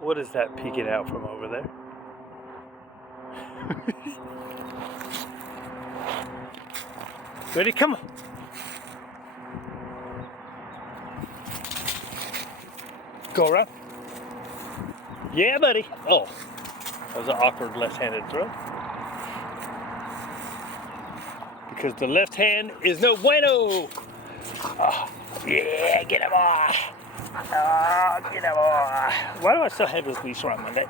What is that peeking out from over there? Ready? Come on. Go around. Yeah, buddy. Oh, that was an awkward left-handed throw. Because the left hand is no bueno. Oh, yeah, get him off. Oh, get him off. Why do I still have this leash around my neck?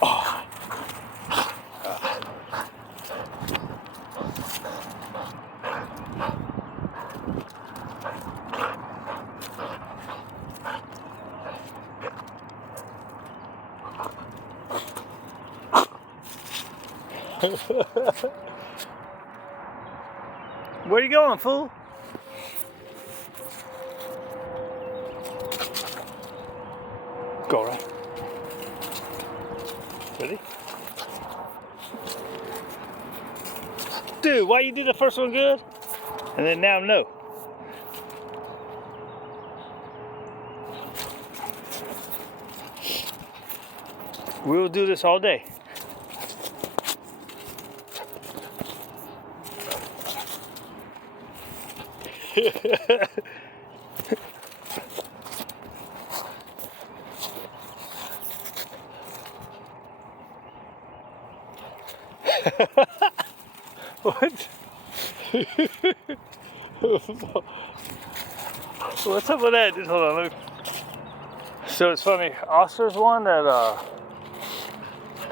Oh. Where you going, fool? Go right. Ready? Dude, why you did the first one good? And then now no. We'll do this all day. What? What's up with that? Hold on, let me... So it's funny, Oscar's one that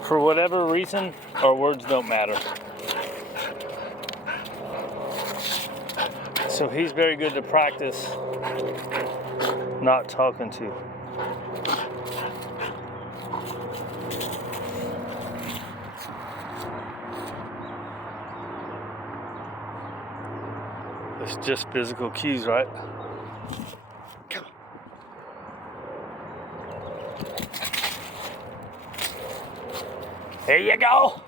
for whatever reason, our words don't matter. So he's very good to practice not talking to. It's just physical cues, right? Come on. There you go.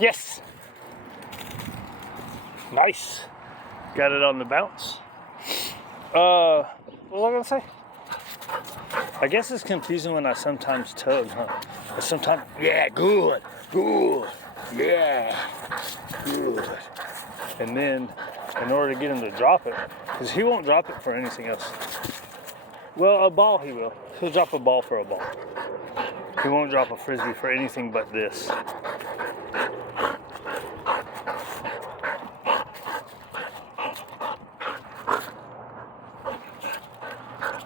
Yes. Nice. Got it on the bounce. What was I gonna say? I guess it's confusing when I sometimes tug, huh? But sometimes, yeah, good, yeah, good. And then, in order to get him to drop it, because he won't drop it for anything else. Well, a ball he will. He'll drop a ball for a ball. He won't drop a frisbee for anything but this.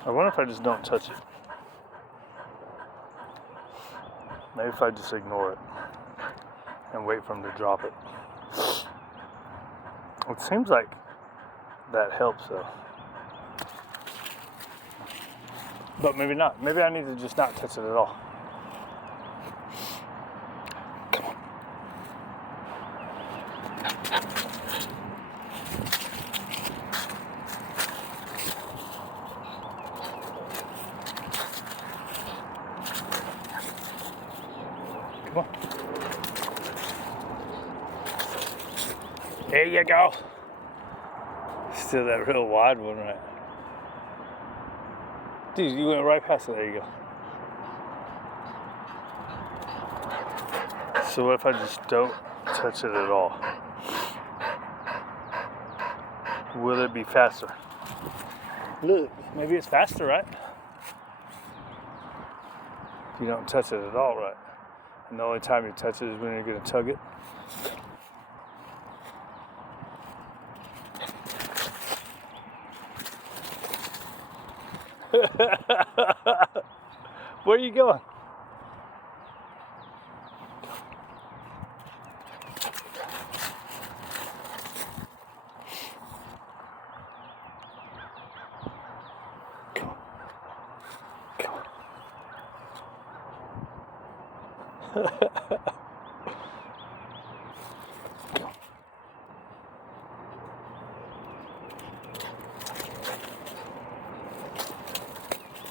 I wonder if I just don't touch it. Maybe if I just ignore it and wait for him to drop it. It seems like that helps though. But maybe not. Maybe I need to just not touch it at all. Come on. Come on. There you go. Still that real wide one, right? Dude, you went right past it. There you go. So what if I just don't touch it at all? Will it be faster? Look, maybe it's faster, right? If you don't touch it at all, right? And the only time you touch it is when you're going to tug it. Where are you going?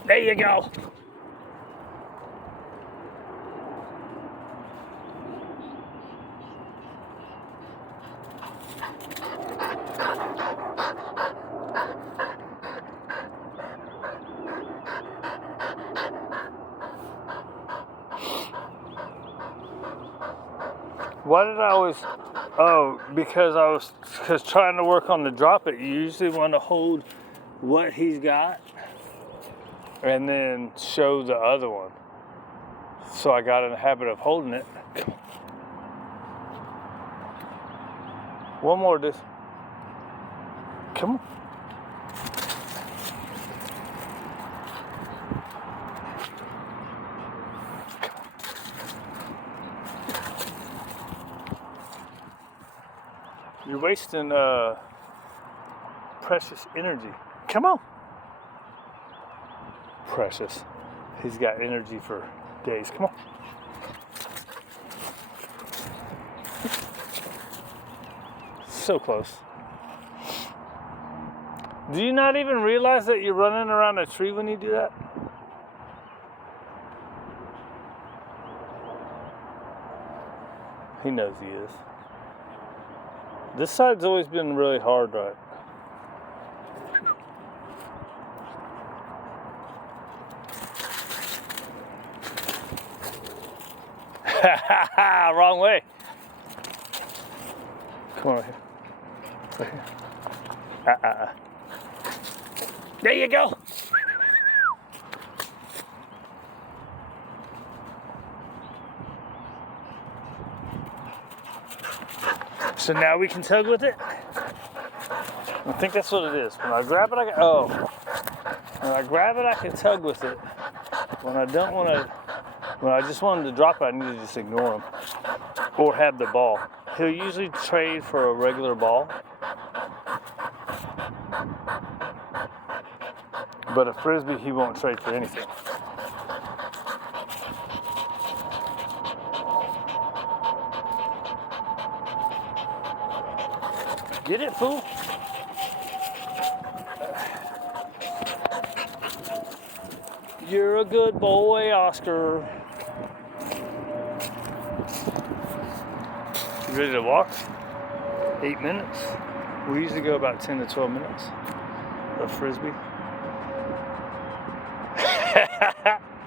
There you go. Why did I always? Oh, because trying to work on the drop it. You usually want to hold what he's got and then show the other one. So I got in the habit of holding it. One more of this. Come on. You're wasting precious energy. Come on. Precious. He's got energy for days. Come on. So close. Do you not even realize that you're running around a tree when you do that? He knows he is. This side's always been really hard, right? Wrong way. Come on, right here. Right here. There you go. So now we can tug with it? I think that's what it is. When I grab it, when I grab it, I can tug with it. When I don't want to, when I just want him to drop it, I need to just ignore him. Or have the ball. He'll usually trade for a regular ball. But a Frisbee, he won't trade for anything. Get it, fool? You're a good boy, Oscar. You ready to walk? 8 minutes. We usually go about 10 to 12 minutes of Frisbee.